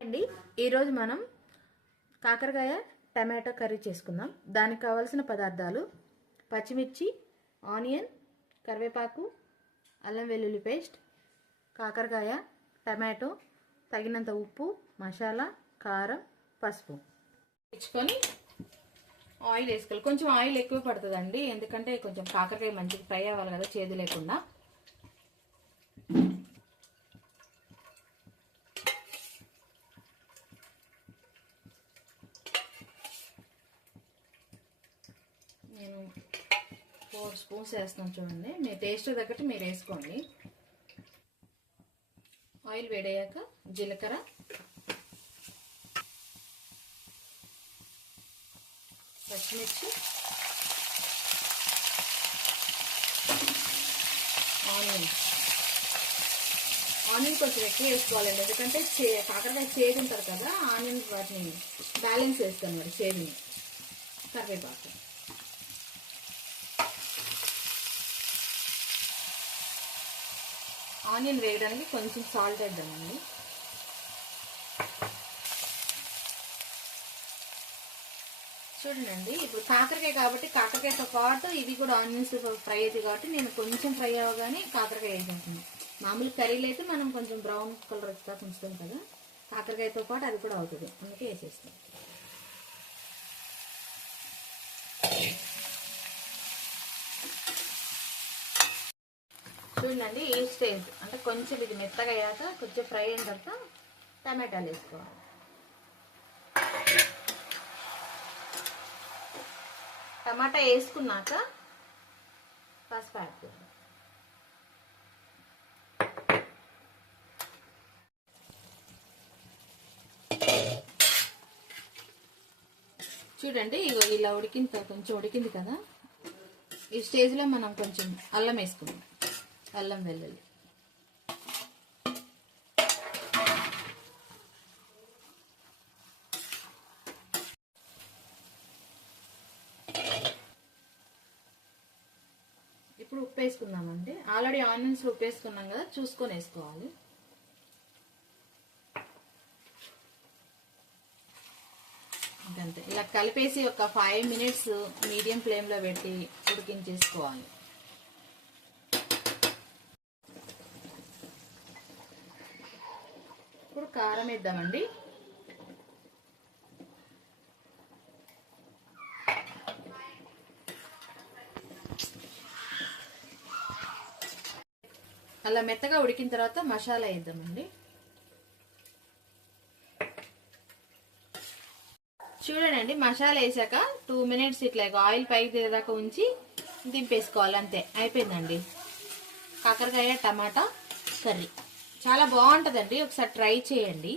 అండి ఈరోజు మనం కాకరకాయ టమాటో కర్రీ చేసుకుందాం. దానికి కావాల్సిన పదార్థాలు పచ్చిమిర్చి, ఆనియన్, కరివేపాకు, అల్లం వెల్లుల్లి పేస్ట్, కాకరకాయ, టమాటో, తగినంత ఉప్పు, మసాలా, కారం, పసుపు తెచ్చుకొని ఆయిల్ వేసుకోవాలి. కొంచెం ఆయిల్ ఎక్కువ పడుతుందండి, ఎందుకంటే కొంచెం కాకరకాయ మంచిగా ఫ్రై అవ్వాలి కదా, చేదు లేకుండా. నేను 4 స్పూన్స్ వేస్తున్నాను చూడండి, మీ టేస్ట్ తగ్గట్టు మీరు వేసుకోండి. ఆయిల్ వేడయ్యాక జీలకర్ర, పచ్చిమిర్చి, ఆనియన్ కొంచెం ఎక్కువ వేసుకోవాలండి, ఎందుకంటే కాకరకాయ చేదు ఉంటుంది కదా, ఆనియన్ వాటిని బ్యాలెన్స్ వేస్తాను మరి చేదుని. కరివేపాకు, ఆనియన్ వేయడానికి కొంచెం సాల్ట్ వేద్దామండి. చూడండి, ఇప్పుడు కాకరకాయ కాబట్టి కాకరకాయతో పాటు ఇది కూడా ఆనియన్స్ ఫ్రై అవుతుంది కాబట్టి నేను కొంచెం ఫ్రై అవ్వగానే కాకరకాయ వేసేస్తాను. మామూలు కర్రీలు అయితే మనం కొంచెం బ్రౌన్ కలర్ వచ్చేదా ఉంచుతాం కదా, కాకరకాయతో పాటు అది కూడా అవుతుంది, అందుకే వేసేస్తాం. చూడండి, ఈ స్టేజ్ అంటే కొంచెం ఇది మెత్తగా అయ్యాక కొంచెం ఫ్రై అయిన తర్వాత టమాటాలు వేసుకోవాలి. టమాటా వేసుకున్నాక పసుపు యాడ్ చేయాలి. చూడండి, ఇగో ఇలా కొంచెం ఉడికింది కదా, ఈ స్టేజ్లో మనం కొంచెం అల్లం వేసుకుందాం. అల్లం వెల్లుల్లి, ఇప్పుడు ఉప్పు వేసుకుందామండి. ఆల్రెడీ ఆనియన్స్ ఉప్పు వేసుకున్నాం కదా, చూసుకొని వేసుకోవాలి. అంతే, ఇలా కలిపేసి ఒక 5 మినిట్స్ మీడియం ఫ్లేమ్లో పెట్టి ఉడికించేసుకోవాలి. ఇప్పుడు కారం వేద్దామండి. అలా మెత్తగా ఉడికిన తర్వాత మసాలా వేద్దామండి. చూడండి, మసాలా వేసాక 2 మినిట్స్ ఇట్లా ఆయిల్ పైకి తీరేదాకా ఉంచి దింపేసుకోవాలి. అంతే, అయిపోయిందండి కాకరకాయ టమాటా కర్రీ. చాలా బాగుంటుందండి, ఒకసారి ట్రై చేయండి.